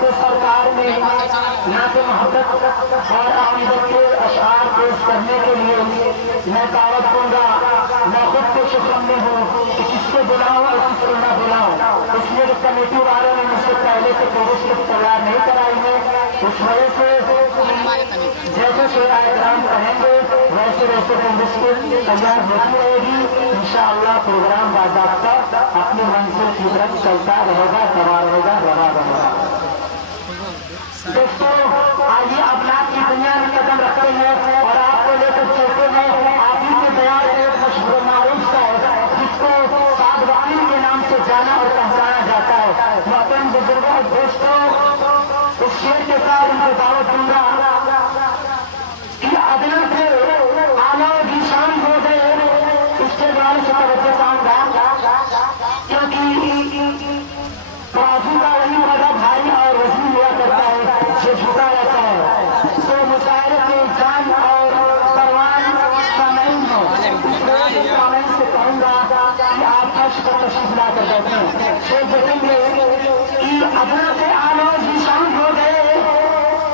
तो सरकार ने नाते मोहब्बत और अकीदत के अशआर पेश करने के लिए मैं दावत दूंगा। मैं खुद को शुक्र में हूँ कि किसको बुलाऊं और किसको न बुलाऊं। इसलिए कि कमेटी वालों ने मुझसे पहले से कोशिश तैयार नहीं कराई है। इस वजह से जैसे शेराम कहेंगे वैसे वैसे मुश्किल तैयार होती रहेगी। इंशाअल्लाह प्रोग्राम बाज़ाब्ता अपनी मंजिल की तरफ चलता रहेगा, दवा रहेगा, रवा रहेगा। दोस्तों आइए अपना की दुनिया में कदम रखते हैं और आपको लेकर चलते हैं। आप ही के तैयार एक मशहूर मारूफ सा है जिसको साद वकील के नाम से जाना और पहचाना जाता है। मोहतरम बुजुर्गों और दोस्तों, उस शेर के साथ उनको दावत दूंगा कि अदल से आला की शान हो गए। इसके बारे से तवज्जो चाहूंगा क्योंकि बाजू का वही बड़ा भाई और वजीर हुआ करता है जो झुका रहता है। तो मुशायरे के जान और परवान सामईन हो, इस सामईन से कहूंगा कि आप फर्श पर तशरीफ ला कर बैठे हैं। शेर देखेंगे कि अदल से आला की शान हो गए,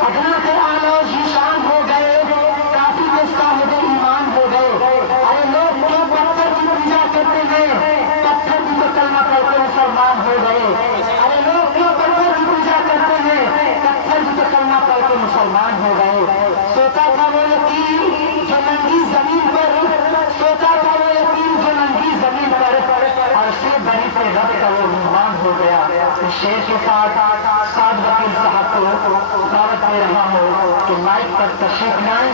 अदल से आला की शान हो गए, काफी के साहिब ईमान हो गए। अरे लोग क्यों पत्थर की पूजा करते हैं, पत्थर की तो कलमा पढ़कर मुसलमान हो गए। अरे लोग क्यों पत्थर की पूजा करते हैं, पत्थर की तो कलमा पढ़कर मुसलमान हो गए। सोता था वो यतीम जो नंगी जमीन पर, सोता था वो यतीम जो नंगी जमीन पर, और से बड़ी पे रब का वो मेहमान हो गया। इस शेर के साथ साद वकील साहब को दावत दे रहा हूँ कि माइक पर तशरीफ लाएं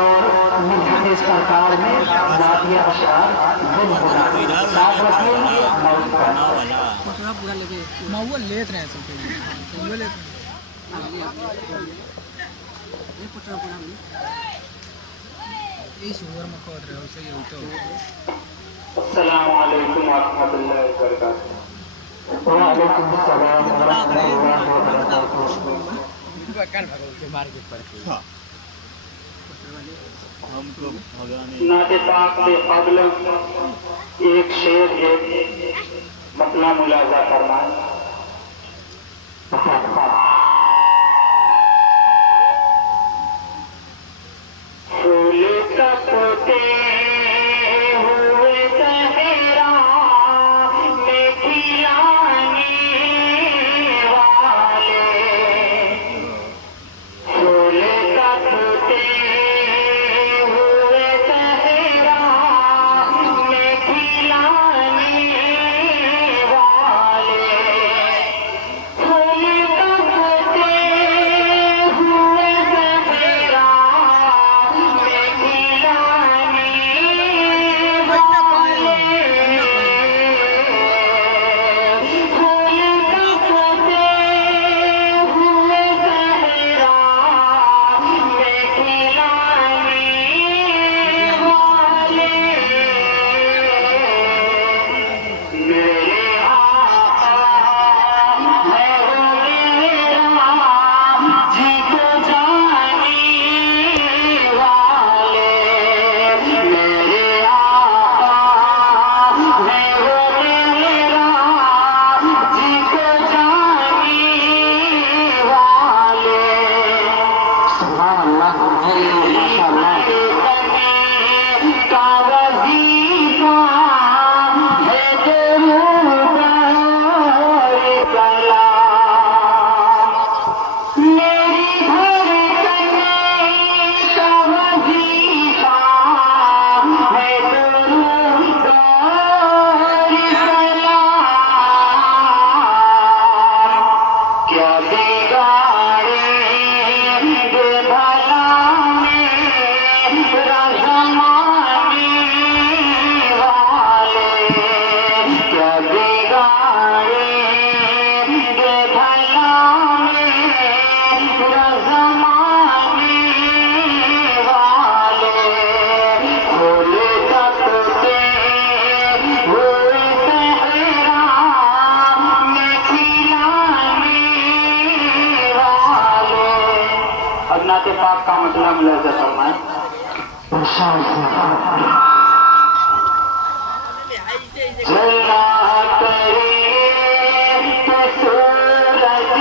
और मिलकर सरकार में नादिया अशार गुम होना। साद वकील पूरा लेके महुआ लेत रहे सब महुआ लेत ये पुटरा पूरा में ये शोर में कोड रहे उसे ये तो अस्सलाम वालेकुम व रहमतुल्लाहि व बरकातहू। वालेकुम अस्सलाम व रहमतुल्लाहि व बरकातहू। कर भगवान के मार के पड़ हां हमको भगाने नाते पाक से कबल एक शेर एक मतलब मुलाजा फरमाए। फूल तपते हुए सहरा में खिलाने वाले, फूल तपते हुए सहरा में खिलाने वाले, फूल तपते हुए सहरा में खिलाने वाले, फूल तपते हुए सहरा में खिलाने वाले, मेरे आका है वो मेरा जी को जाने वाले, मेरे आका है वो मेरा जी को जाने वाले। सुभान अल्लाह, माशाअल्लाह। का वजीफा है दुरूद और सलाम, मेरी धड़कन का वजीफा है दुरूद और सलाम। क्या बिगाड़ेंगे भला मेरा ज़माने वाले, क्या बिगाड़ेंगे भला मेरा ज़माने वाले, फूल तपते हुए सहरा में खिलाने वाले। अब नाते पाक का मतलब मुलाजा फरमाएं। जला करे तो सूरज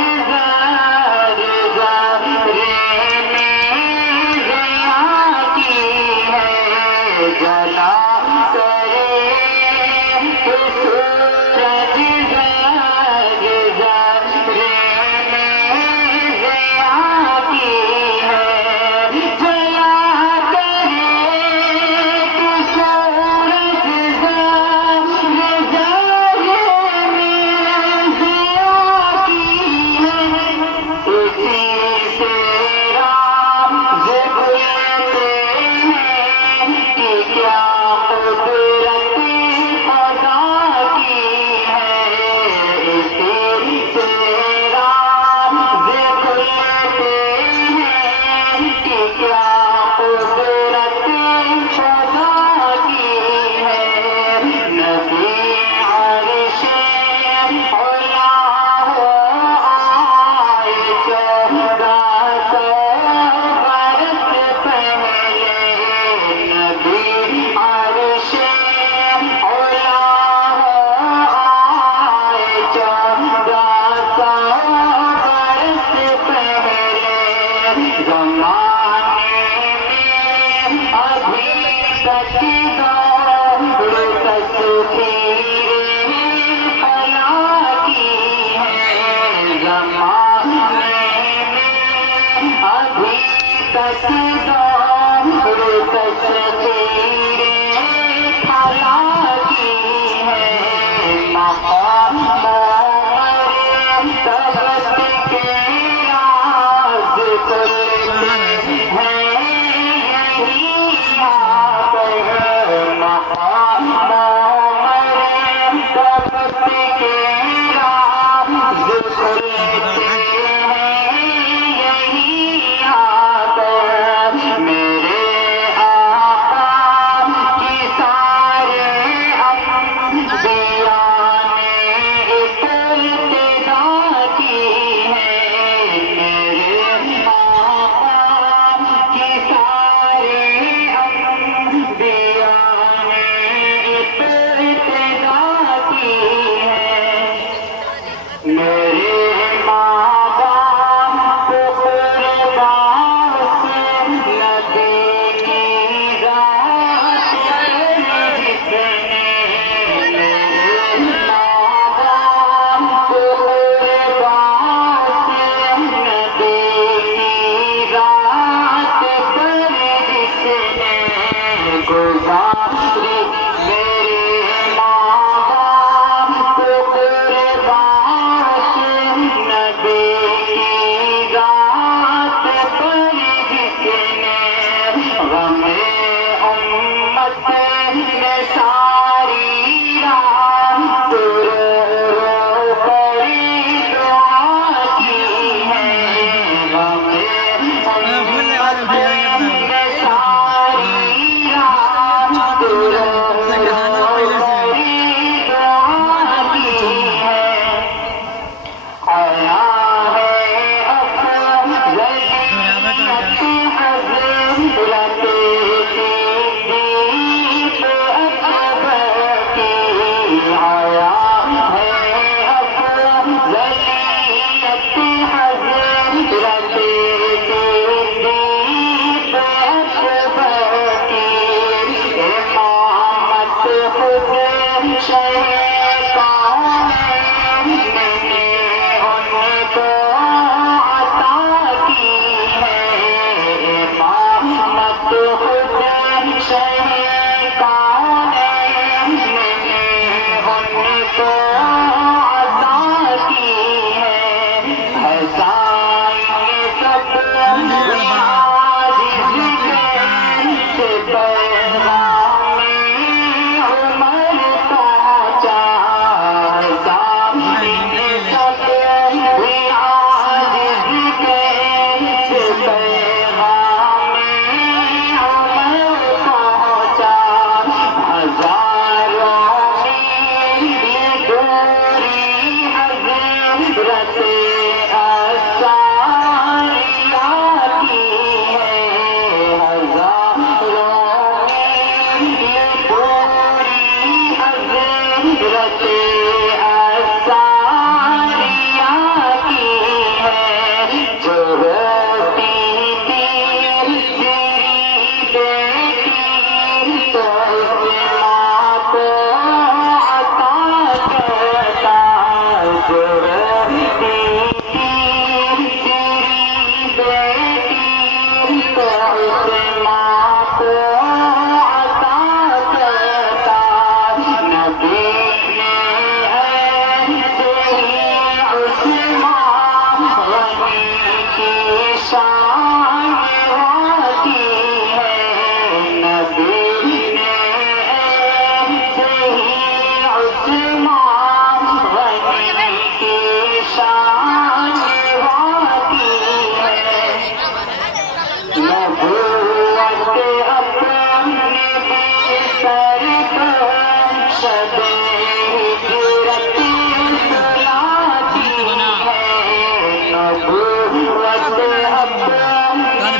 की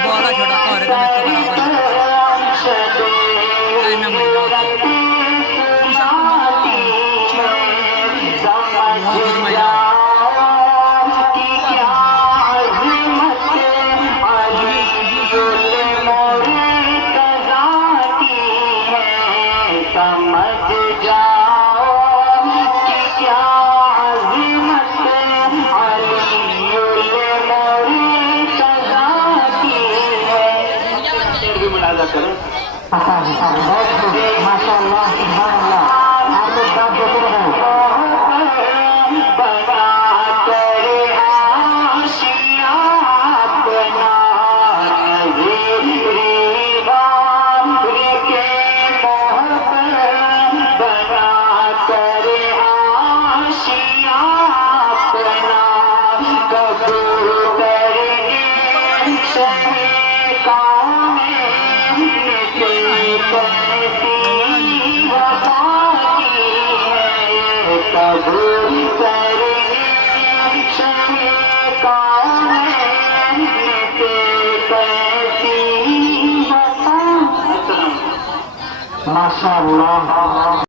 बड़ा छोटा कर दे तो बराबर ना मत बहुत मजा माशाअल्लाह सुभानअल्लाह आप लोग बात देते रहो माशाअल्लाह।